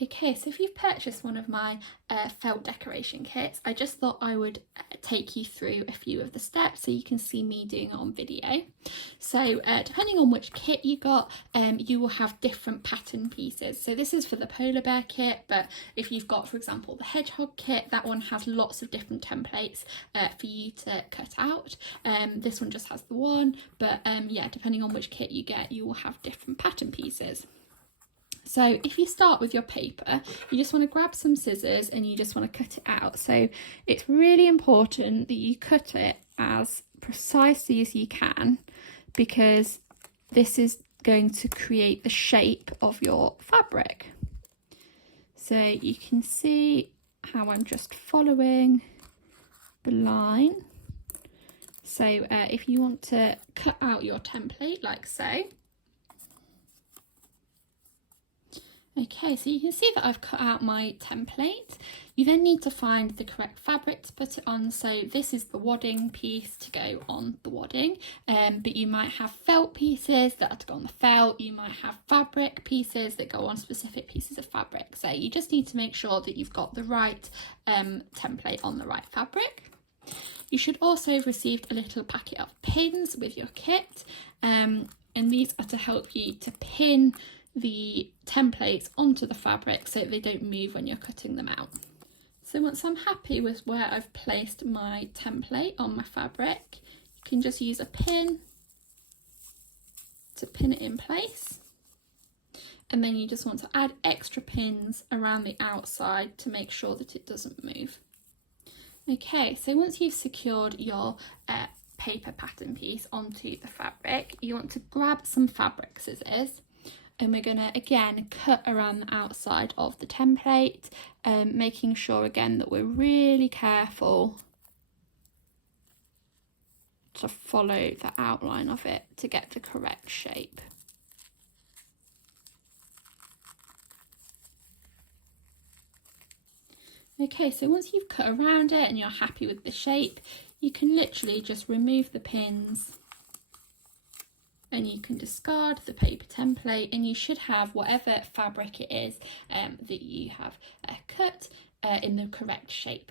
Okay, so if you've purchased one of my felt decoration kits, I just thought I would take you through a few of the steps so you can see me doing it on video. So depending on which kit you got, you will have different pattern pieces. So this is for the polar bear kit, but if you've got, for example, the hedgehog kit, that one has lots of different templates for you to cut out. This one just has the one, but yeah, depending on which kit you get, you will have different pattern pieces. So if you start with your paper, you just want to grab some scissors and you just want to cut it out. So it's really important that you cut it as precisely as you can, because this is going to create the shape of your fabric. So you can see how I'm just following the line. So if you want to cut out your template like so, okay, so you can see that I've cut out my template. You then need to find the correct fabric to put it on. So this is the wadding piece to go on the wadding, but you might have felt pieces that are to go on the felt. You might have fabric pieces that go on specific pieces of fabric. So you just need to make sure that you've got the right template on the right fabric. You should also have received a little packet of pins with your kit, and these are to help you to pin the templates onto the fabric so they don't move when you're cutting them out. So once I'm happy with where I've placed my template on my fabric, you can just use a pin to pin it in place, and then you just want to add extra pins around the outside to make sure that it doesn't move. Okay, so once you've secured your paper pattern piece onto the fabric, you want to grab some fabric scissors, and we're going to again cut around the outside of the template, making sure again that we're really careful to follow the outline of it to get the correct shape. Okay, so once you've cut around it and you're happy with the shape, you can literally just remove the pins and you can discard the paper template, and you should have whatever fabric it is that you have cut in the correct shape.